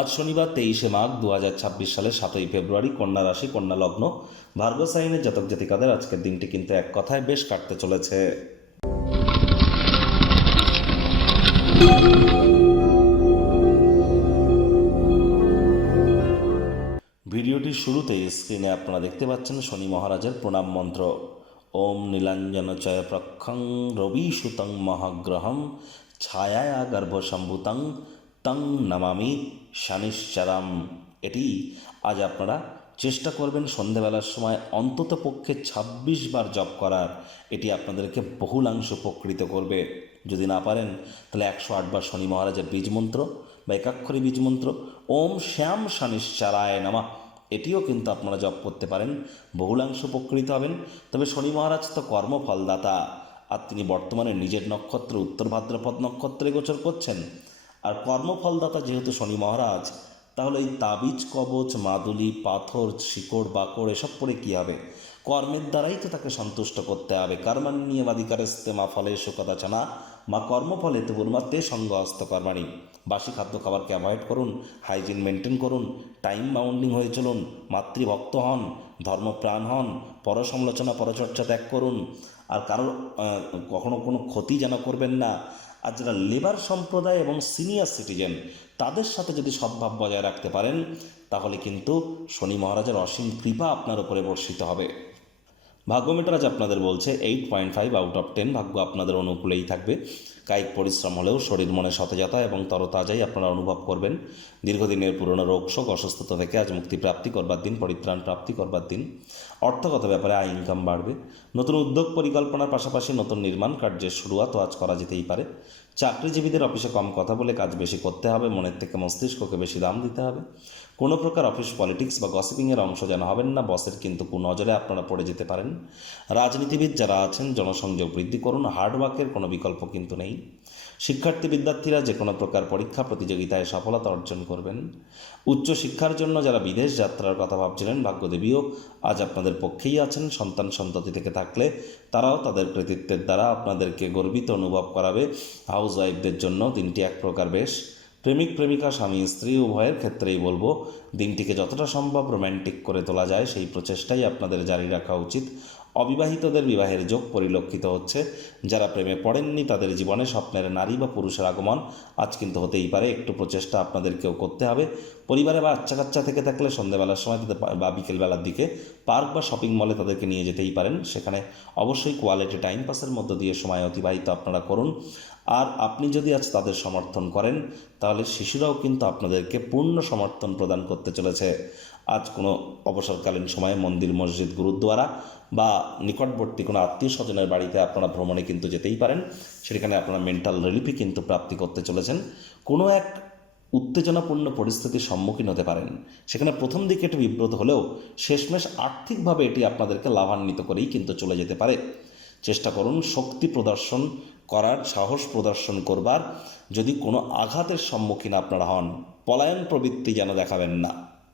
আজ শনিবার 23শে মাঘ 2026 সালের 7ই ফেব্রুয়ারি, কন্যা রাশি, কন্যা লগ্ন, ভার্গো সাইনের জাতক জাতিকাদের আজকের দিনটি কিন্তু এক কথায় বেশ কাটতে চলেছে। ভিডিওটির শুরুতেই স্ক্রিনে আপনারা দেখতে পাচ্ছেন শনি মহারাজের প্রণাম মন্ত্র। ওম নীলাঞ্জনচয় প্রক্ষং রবি সুতং মহাগ্রহম ছায়া গর্ভসম্ভূতং তং নমামি শনিশ্চরম। এটি আজ আপনারা চেষ্টা করবেন সন্ধেবেলার সময় অন্তত পক্ষে 26 বার জপ করার। এটি আপনাদেরকে বহুলাংশ উপকৃত করবে। যদি না পারেন তাহলে 108 বার শনি মহারাজের বীজ মন্ত্র বা একাক্ষরী বীজ মন্ত্র ওম শ্যাম শনিশ্চরায় নমঃ, এটিও কিন্তু আপনারা জপ করতে পারেন, বহুলাংশ উপকৃত হবেন। তবে শনি মহারাজ তো কর্মফলদাতা, আর তিনি বর্তমানে নিজের নক্ষত্র উত্তর ভাদ্রপদ নক্ষত্রে গোচর করছেন। আর কর্মফলদাতা যেহেতু শনি মহারাজ, তাহলে এই তাবিজ কবচ মাদুলি পাথর শিকড় বাকড় এসব পরে কী হবে? কর্মের দ্বারাই তো তাকে সন্তুষ্ট করতে হবে। কর্মাণ্যেবাধিকারস্তে মা ফলেষু কদাচন মা কর্মফলে তুর্মাতে সঙ্গ হস্তকর্মাণি। বাসি খাদ্য খাবারকে অ্যাভয়েড করুন, হাইজিন মেনটেন করুন, টাইম বাউন্ডিং হয়ে চলুন, মাতৃভক্ত হন, ধর্মপ্রাণ হন, পরসমালোচনা পরচর্চা ত্যাগ করুন, আর কারোর কখনো কোনো ক্ষতি যেন করবেন না। আর যারা লেবার সম্প্রদায় এবং সিনিয়র সিটিজেন, তাদের সাথে যদি সদ্ভাব বজায় রাখতে পারেন, তাহলে কিন্তু শনি মহারাজের অসীম কৃপা আপনার উপরে বর্ষিত হবে। ভাগ্যমিটার আজ আপনাদের বলছে 8.5 আউট অফ 10। ভাগ্য আপনাদের অনুকূলেই থাকবে। কায়িক পরিশ্রম হলেও শরীর মনে সতেজতা এবং তরতাজাই আপনারা অনুভব করবেন। দীর্ঘদিনের পুরনো রোগ শোক অসুস্থতা থেকে আজ মুক্তি প্রাপ্তি করবার দিন, পরিত্রাণ প্রাপ্তি করবার দিন। অর্থগত ব্যাপারে আয় ইনকাম বাড়বে। নতুন উদ্যোগ পরিকল্পনার পাশাপাশি নতুন নির্মাণ কার্যের শুরুয়াতও আজ করা যেতেই পারে। চাকরিজীবীদের অফিসে কম কথা বলে কাজ বেশি করতে হবে, মনের থেকে মস্তিষ্ককে বেশি দাম দিতে হবে। কোনো প্রকার অফিস পলিটিক্স বা গসিপিংয়ের অংশ যেন হবেন না, বসের কিন্তু কুনজরে আপনারা পড়ে যেতে পারেন। রাজনীতিবিদ যারা আছেন জনসংযোগ বৃদ্ধি করুন, হার্ডওয়ার্কের কোনো বিকল্প কিন্তু নেই। শিক্ষার্থী বিদ্যার্থীরা যে কোনো প্রকার পরীক্ষা প্রতিযোগিতায় সফলতা অর্জন করবেন। উচ্চশিক্ষার জন্য যারা বিদেশ যাত্রার কথা ভাবছিলেন, ভাগ্যদেবীও আজ আপনাদের পক্ষেই আছেন। সন্তান সন্ততি থেকে থাকলে তারাও তাদের কৃতিত্বের দ্বারা আপনাদেরকে গর্বিত অনুভব করাবে। হাউস ওয়াইফদের জন্য দিনটি এক প্রকার বেশ। প্রেমিক প্রেমিকা স্বামী স্ত্রী উভয়ের ক্ষেত্রেই বলবো, দিনটিকে যতটা সম্ভব রোম্যান্টিক করে তোলা যায় সেই প্রচেষ্টাই আপনাদের জারি রাখা উচিত। অবিবাহিতদের বিবাহের যোগ পরিলক্ষিত হচ্ছে। যারা প্রেমে পড়েননি তাদের জীবনে স্বপ্নের নারী বা পুরুষের আগমন আজ কিন্তু হতেই পারে। একটু প্রচেষ্টা আপনাদেরকেও করতে হবে। পরিবারে বা বাচ্চা কাচ্চা থেকে থাকলে সন্ধ্যাবেলার সময় তাদের বা বিকেলবেলার দিকে পার্ক বা শপিং মলে তাদেরকে নিয়ে যেতেই পারেন। সেখানে অবশ্যই কোয়ালিটি টাইম পাসের মধ্য দিয়ে সময় অতিবাহিত আপনারা করুন। আর আপনি যদি আজ তাদের সমর্থন করেন, তাহলে শিশুরাও কিন্তু আপনাদেরকে পূর্ণ সমর্থন প্রদান করতে চলেছে। আজ কোনো অবসরকালীন সময়ে মন্দির মসজিদ গুরুদ্বারা বা নিকটবর্তী কোনো আত্মীয় স্বজনের বাড়িতে আপনারা ভ্রমণে কিন্তু যেতেই পারেন। সেখানে আপনারা মেন্টাল রিলিফই কিন্তু প্রাপ্তি করতে চলেছেন। কোনো এক উত্তেজনাপূর্ণ পরিস্থিতির সম্মুখীন হতে পারেন। সেখানে প্রথম দিকে একটু বিব্রত হলেও শেষমেশ আর্থিকভাবে এটি আপনাদেরকে লাভান্বিত করেই কিন্তু চলে যেতে পারে। চেষ্টা করুন শক্তি প্রদর্শন করার, সাহস প্রদর্শন করবার। যদি কোনো আঘাতের সম্মুখীন আপনারা হন, পলায়ন প্রবৃত্তি যেন দেখাবেন না।